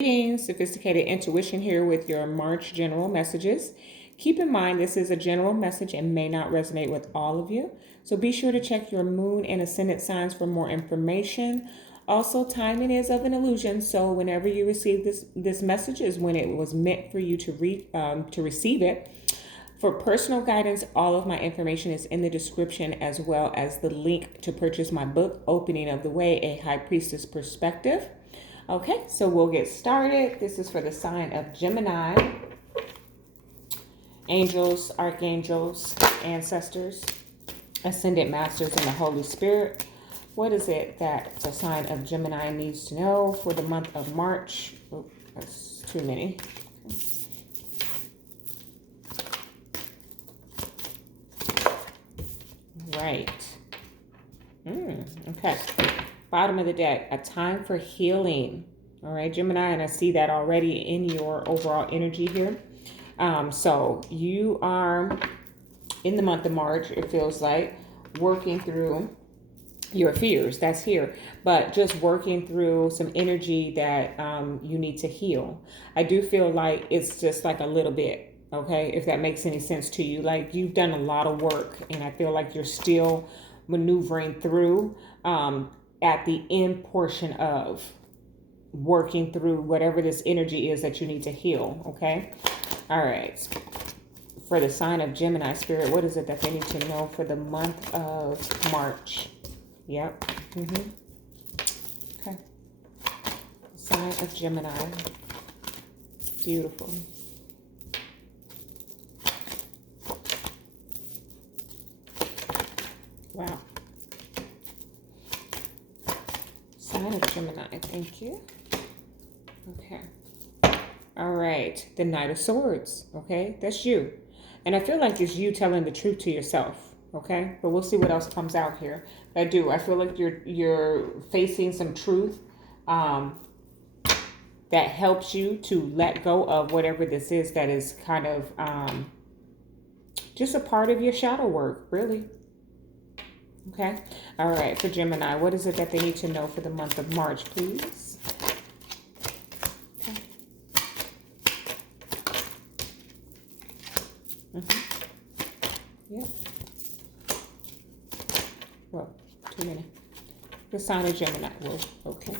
Greetings, Sophisticated Intuition here with your March general messages. Keep in mind this is a general message and may not resonate with all of you. So be sure to check your moon and ascendant signs for more information. Also, timing is of an illusion, so whenever you receive this message is when it was meant for you to receive it. For personal guidance, all of my information is in the description, as well as the link to purchase my book, Opening of the Way, A High Priestess Perspective. Okay, so we'll get started. This is for the sign of Gemini. Angels, archangels, ancestors, ascended masters, and the Holy Spirit. What is it that the sign of Gemini needs to know for the month of March? Oh, that's too many. Right. Okay. Bottom of the deck, a time for healing. All right, Gemini, and I see that already in your overall energy here. So you are in the month of March, it feels like, working through your fears. That's here. But just working through some energy that you need to heal. I do feel like it's just like a little bit, okay, if that makes any sense to you. Like you've done a lot of work, and I feel like you're still maneuvering through at the end portion of working through whatever this energy is that you need to heal, okay? All right. For the sign of Gemini, Spirit, what is it that they need to know for the month of March? Yep. Okay. Sign of Gemini. Beautiful. Wow. Sign of Gemini, thank you. Okay. All right. The Knight of Swords. Okay. That's you. And I feel like it's you telling the truth to yourself. Okay. But we'll see what else comes out here. I do. I feel like you're facing some truth that helps you to let go of whatever this is that is kind of just a part of your shadow work, really. Okay. All right. For Gemini, what is it that they need to know for the month of March, please? Okay. Yep. Whoa, too many. The sign of Gemini. Whoa, okay.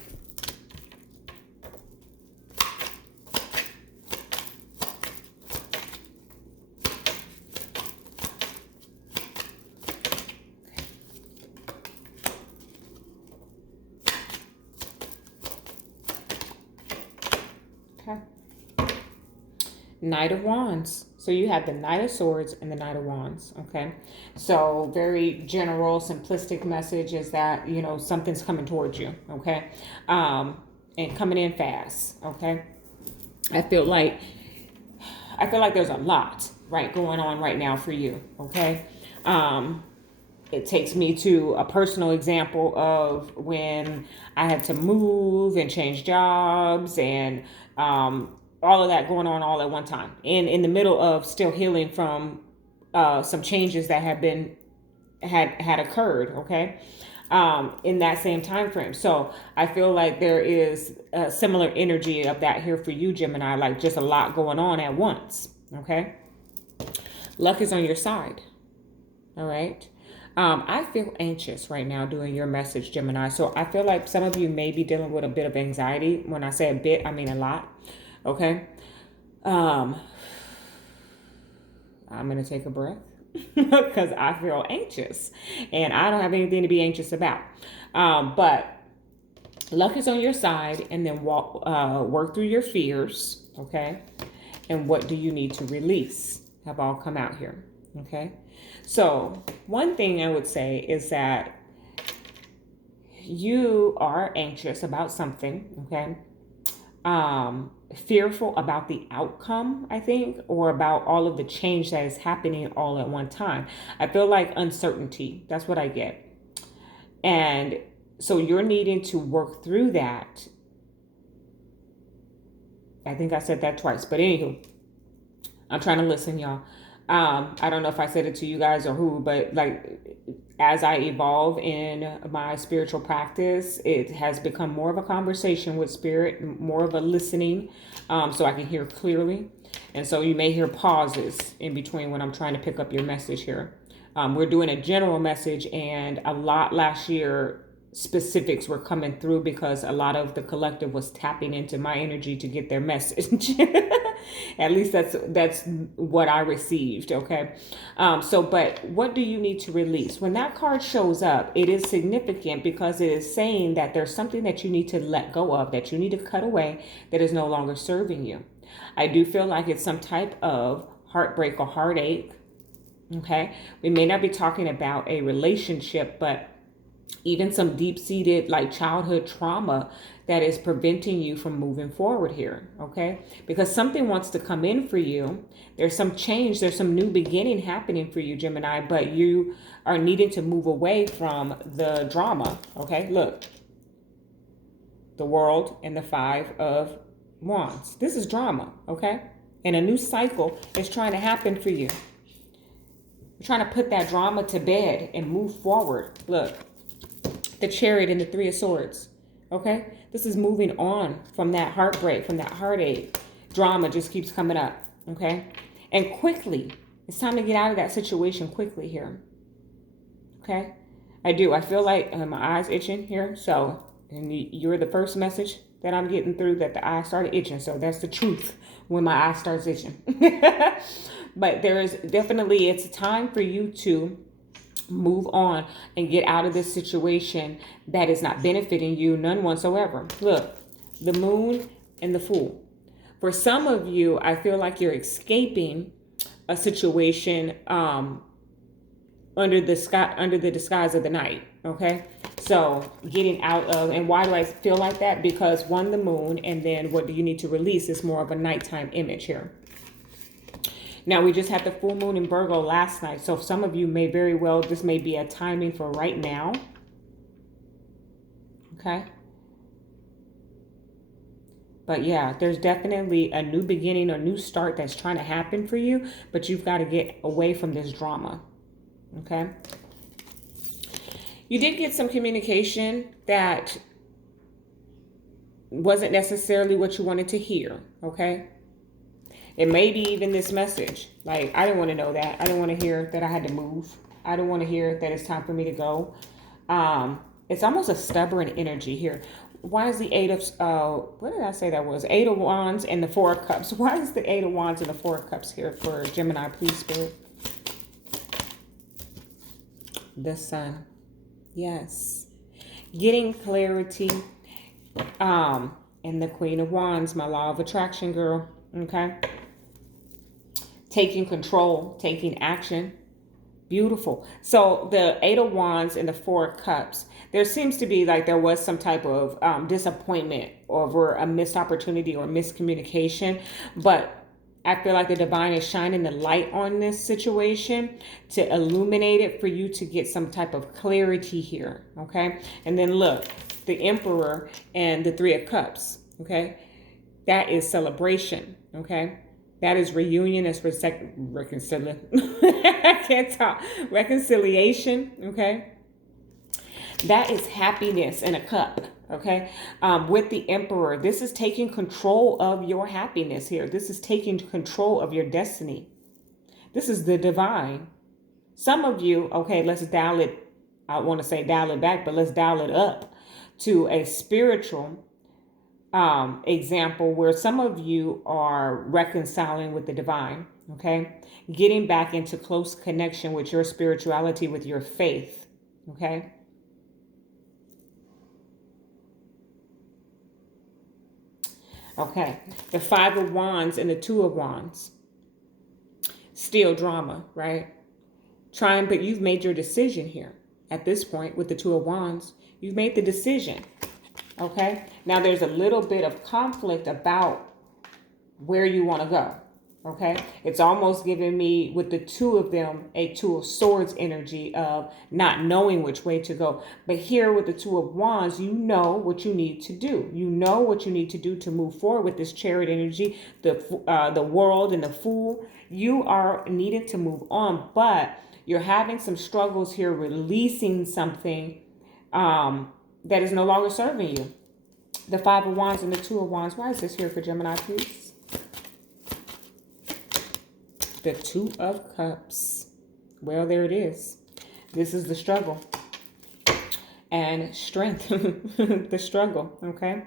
Knight of Wands. So you have the Knight of Swords and the Knight of Wands. Okay. So very general, simplistic message is that, you know, something's coming towards you. Okay. And coming in fast. Okay. I feel like there's a lot, right, going on right now for you. Okay. It takes me to a personal example of when I had to move and change jobs and, all of that going on all at one time, and in the middle of still healing from some changes that had occurred, okay, in that same time frame. So I feel like there is a similar energy of that here for you, Gemini, like just a lot going on at once, okay? Luck is on your side, all right? I feel anxious right now doing your message, Gemini. So I feel like some of you may be dealing with a bit of anxiety. When I say a bit, I mean a lot. Okay. I'm going to take a breath because I feel anxious and I don't have anything to be anxious about. But luck is on your side, and then work through your fears. Okay. And what do you need to release have all come out here. Okay. So one thing I would say is that you are anxious about something. Okay. Fearful about the outcome, I think, or about all of the change that is happening all at one time. I feel like uncertainty. That's what I get. And so you're needing to work through that. I think I said that twice, but anywho, I'm trying to listen, y'all. I don't know if I said it to you guys or who, but like as I evolve in my spiritual practice, it has become more of a conversation with spirit, more of a listening, so I can hear clearly. And so you may hear pauses in between when I'm trying to pick up your message here. We're doing a general message, and a lot last year, specifics were coming through because a lot of the collective was tapping into my energy to get their message. At least that's what I received. Okay. But what do you need to release? When that card shows up, it is significant because it is saying that there's something that you need to let go of, that you need to cut away, that is no longer serving you. I do feel like it's some type of heartbreak or heartache. Okay. We may not be talking about a relationship, but even some deep-seated like childhood trauma that is preventing you from moving forward here. Okay. Because something wants to come in for you. There's some change. There's some new beginning happening for you, Gemini, but you are needing to move away from the drama. Okay. Look, the World and the Five of Wands. This is drama. Okay. And a new cycle is trying to happen for you. You're trying to put that drama to bed and move forward. Look, the Chariot and the Three of Swords. Okay? This is moving on from that heartbreak, from that heartache. Drama just keeps coming up. Okay? And quickly. It's time to get out of that situation quickly here. Okay? I do. I feel like my eyes itching here. So, and you're the first message that I'm getting through that the eye started itching. So that's the truth when my eye starts itching. But there is definitely, it's time for you to move on and get out of this situation that is not benefiting you, none whatsoever. Look, the Moon and the Fool. For some of you, I feel like you're escaping a situation under the disguise of the night. Okay, so getting out of, and why do I feel like that? Because one, the Moon, and then what do you need to release is more of a nighttime image here. Now, we just had the full moon in Virgo last night. So some of you may very well, this may be a timing for right now. Okay. But yeah, there's definitely a new beginning, a new start that's trying to happen for you. But you've got to get away from this drama. Okay. You did get some communication that wasn't necessarily what you wanted to hear. Okay. It may be even this message. Like, I didn't want to know that. I didn't want to hear that I had to move. I don't want to hear that it's time for me to go. It's almost a stubborn energy here. Why is the Eight of, what did I say that was? Eight of Wands and the Four of Cups. Why is the Eight of Wands and the Four of Cups here for Gemini, please, Spirit? The Sun. Yes. Getting clarity. And the Queen of Wands, my law of attraction girl. Okay. Taking control, taking action. Beautiful. So the Eight of Wands and the Four of Cups, there seems to be like there was some type of disappointment over a missed opportunity or miscommunication. But I feel like the divine is shining the light on this situation to illuminate it for you to get some type of clarity here. Okay. And then look, the Emperor and the Three of Cups. Okay. That is celebration. Okay. That is reunion. It's reconciliation. I can't talk. Reconciliation. Okay. That is happiness in a cup. Okay. With the Emperor, this is taking control of your happiness here. This is taking control of your destiny. This is the divine. Some of you, okay, let's dial it. I want to say dial it back, but let's dial it up to a spiritual example where some of you are reconciling with the divine, okay? Getting back into close connection with your spirituality, with your faith, okay? Okay, the Five of Wands and the Two of Wands. Still drama, right? But you've made your decision here. At this point, with the Two of Wands, you've made the decision. Okay. Now there's a little bit of conflict about where you want to go. Okay. It's almost giving me with the two of them a Two of Swords energy of not knowing which way to go. But here with the Two of Wands, you know what you need to do. You know what you need to do to move forward with this Chariot energy, the World and the Fool. You are needed to move on, but you're having some struggles here releasing something that is no longer serving you. The Five of Wands and the Two of Wands. Why is this here for Gemini, please? The Two of Cups. Well, there it is. This is the struggle. And strength. The struggle, okay?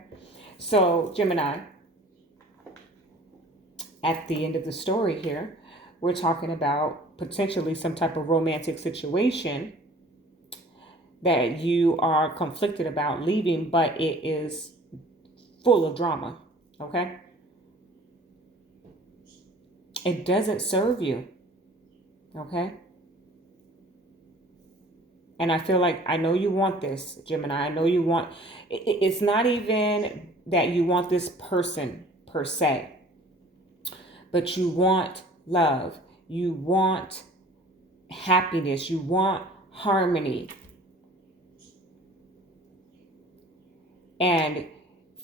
So, Gemini, at the end of the story here, we're talking about potentially some type of romantic situation that you are conflicted about leaving, but it is full of drama, okay? It doesn't serve you, okay? And I feel like, I know you want this, Gemini. I know you want, it's not even that you want this person per se, but you want love. You want happiness. You want harmony. And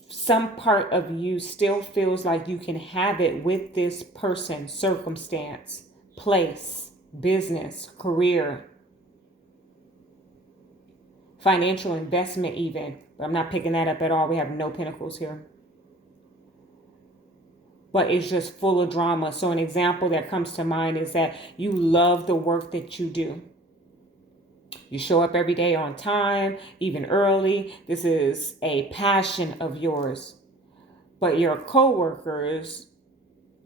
some part of you still feels like you can have it with this person, circumstance, place, business, career, financial investment even. But I'm not picking that up at all. We have no pentacles here. But it's just full of drama. So an example that comes to mind is that you love the work that you do. You show up every day on time, even early. This is a passion of yours. But your coworkers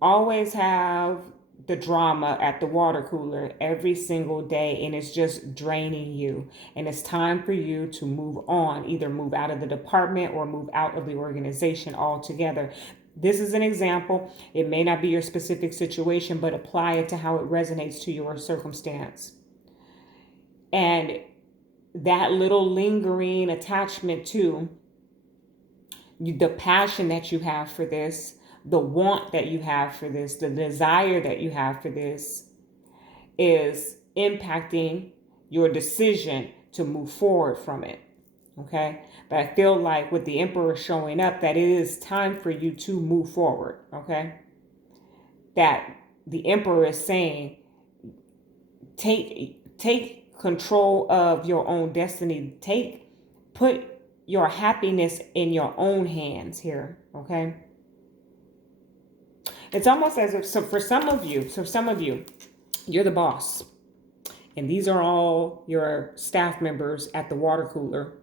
always have the drama at the water cooler every single day, and it's just draining you. And it's time for you to move on, either move out of the department or move out of the organization altogether. This is an example. It may not be your specific situation, but apply it to how it resonates to your circumstance. And that little lingering attachment to the passion that you have for this, the want that you have for this, the desire that you have for this is impacting your decision to move forward from it. Okay. But I feel like with the Emperor showing up, that it is time for you to move forward. Okay. That the Emperor is saying, take control of your own destiny. Put your happiness in your own hands here. Okay. It's almost as if, so for some of you, you're the boss. And these are all your staff members at the water cooler,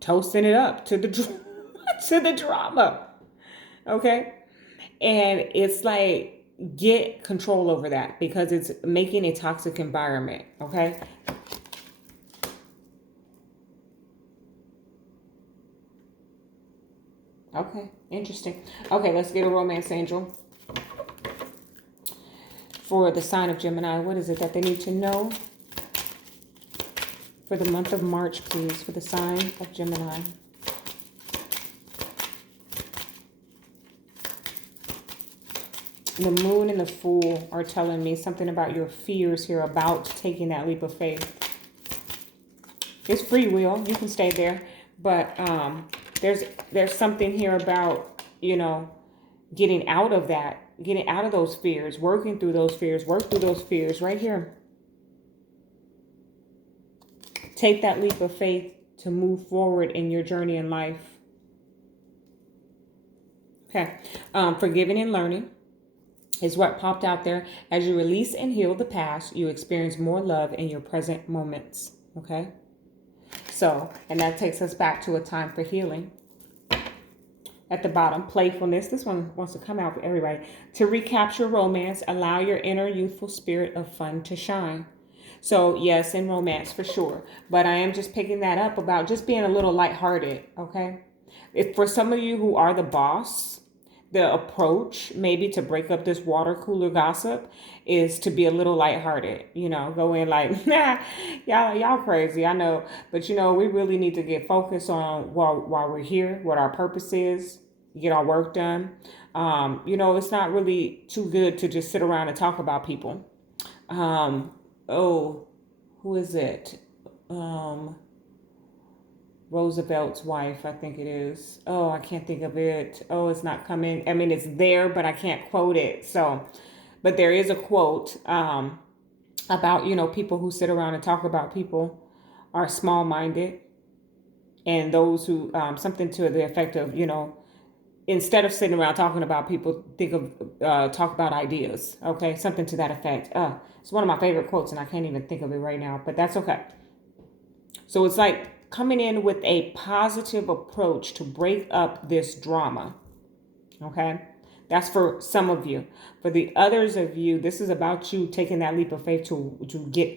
toasting it up to the to the drama. Okay. And it's like, get control over that, because it's making a toxic environment. Okay. Okay. Interesting. Okay. Let's get a romance angel for the sign of Gemini. What is it that they need to know for the month of March, please, for the sign of Gemini? The moon and the fool are telling me something about your fears here about taking that leap of faith. It's free will. You can stay there. But there's something here about, getting out of that, getting out of those fears, working through those fears, work through those fears right here. Take that leap of faith to move forward in your journey in life. Okay. Forgiving and learning is what popped out there. As you release and heal the past, you experience more love in your present moments. Okay. So, and that takes us back to a time for healing. At the bottom, playfulness. This one wants to come out for everybody. To recapture romance, allow your inner youthful spirit of fun to shine. So yes, in romance for sure. But I am just picking that up about just being a little lighthearted, okay? If for some of you who are the boss, the approach maybe to break up this water cooler gossip is to be a little lighthearted, go in like, nah, y'all crazy, I know. But, we really need to get focused on while we're here, what our purpose is, get our work done. It's not really too good to just sit around and talk about people. Who is it? Roosevelt's wife, I think it is. Oh, I can't think of it. Oh, it's not coming. I mean, it's there, but I can't quote it. So, but there is a quote about, people who sit around and talk about people are small-minded, and those who, something to the effect of, instead of sitting around talking about people, think of, talk about ideas. Okay, something to that effect. It's one of my favorite quotes, and I can't even think of it right now, but that's okay. So it's like coming in with a positive approach to break up this drama. Okay, that's for some of you. For the others of you, this is about you taking that leap of faith to get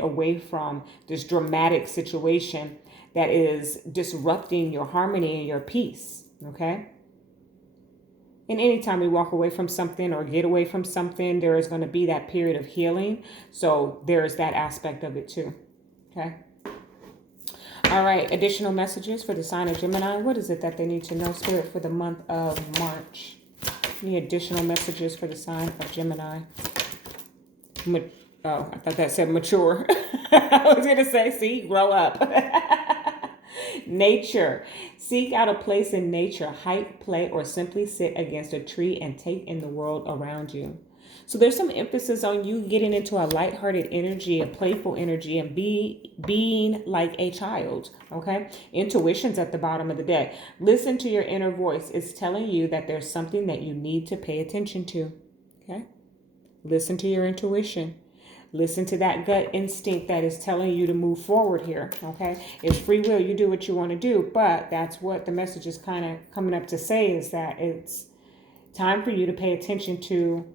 away from this dramatic situation that is disrupting your harmony and your peace. Okay. And anytime we walk away from something or get away from something, there is going to be that period of healing. So there is that aspect of it too. Okay. All right. Additional messages for the sign of Gemini. What is it that they need to know, Spirit, for the month of March? Any additional messages for the sign of Gemini? I thought that said mature. I was going to say, see, grow up. Nature. Seek out a place in nature, hike, play, or simply sit against a tree and take in the world around you. So there's some emphasis on you getting into a lighthearted energy, a playful energy, and being like a child. Okay. Intuition's at the bottom of the deck. Listen to your inner voice. It's telling you that there's something that you need to pay attention to. Okay. Listen to your intuition. Listen to that gut instinct that is telling you to move forward here, okay? It's free will. You do what you want to do, but that's what the message is kind of coming up to say, is that it's time for you to pay attention to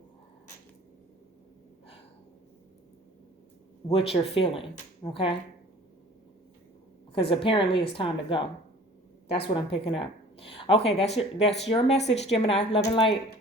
what you're feeling, okay? Because apparently it's time to go. That's what I'm picking up. Okay, that's your message, Gemini. Love and light.